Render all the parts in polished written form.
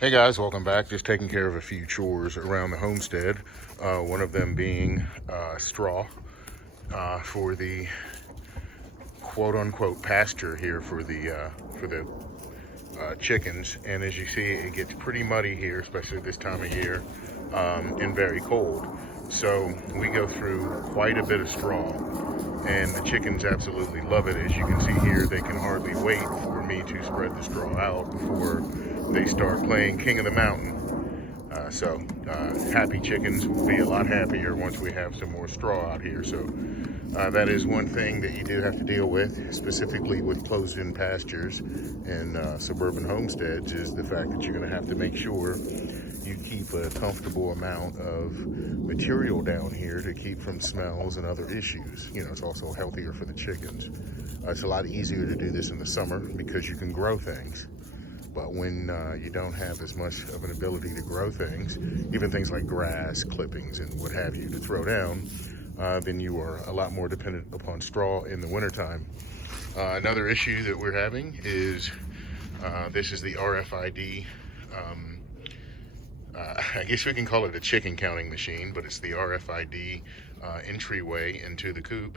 Hey guys, welcome back. Just taking care of a few chores around the homestead. One of them being straw for the quote-unquote pasture here for the chickens. And as you see, it gets pretty muddy here, especially this time of year, and very cold. So we go through quite a bit of straw, and the chickens absolutely love it. As you can see here, they can hardly wait for me to spread the straw out before they start playing King of the Mountain. Happy chickens will be a lot happier once we have some more straw out here. So that is one thing that you do have to deal with, specifically with closed-in pastures and suburban homesteads, is the fact that you're going to have to make sure you keep a comfortable amount of material down here to keep from smells and other issues. You know, it's also healthier for the chickens. It's a lot easier to do this in the summer because you can grow things. But when you don't have as much of an ability to grow things, even things like grass, clippings, and what have you to throw down, then you are a lot more dependent upon straw in the wintertime. Another issue that we're having is this is the RFID, I guess we can call it a chicken counting machine, but it's the RFID entryway into the coop.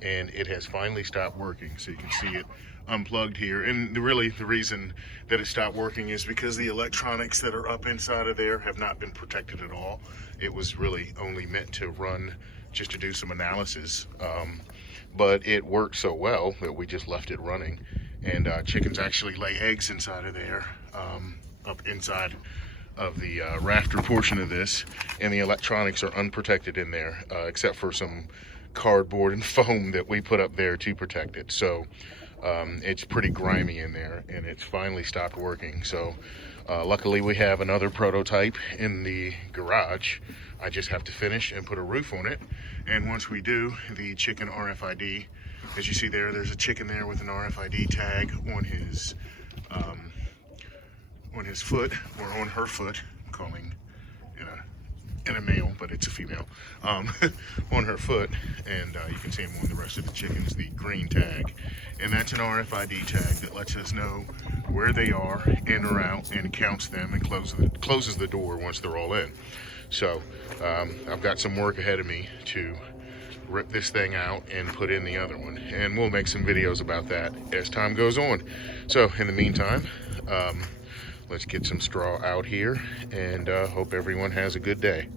And it has finally stopped working, so you can see it unplugged here. And really the reason that it stopped working is because the electronics that are up inside of there have not been protected at all. It was really only meant to run just to do some analysis, but it worked so well that we just left it running. And chickens actually lay eggs inside of there, up inside of the rafter portion of this, and the electronics are unprotected in there, except for some cardboard and foam that we put up there to protect it. So it's pretty grimy in there, and it's finally stopped working. So luckily we have another prototype in the garage. I just have to finish and put a roof on it, and once we do, the chicken RFID, as you see there, there's a chicken there with an RFID tag on his foot, or on her foot. I'm calling in a male, but it's a female, on her foot, and you can see him on the rest of the chickens, the green tag. And that's an RFID tag that lets us know where they are in or out, and counts them and closes the door once they're all in. So I've got some work ahead of me to rip this thing out and put in the other one, and we'll make some videos about that as time goes on. So in the meantime, let's get some straw out here, and hope everyone has a good day.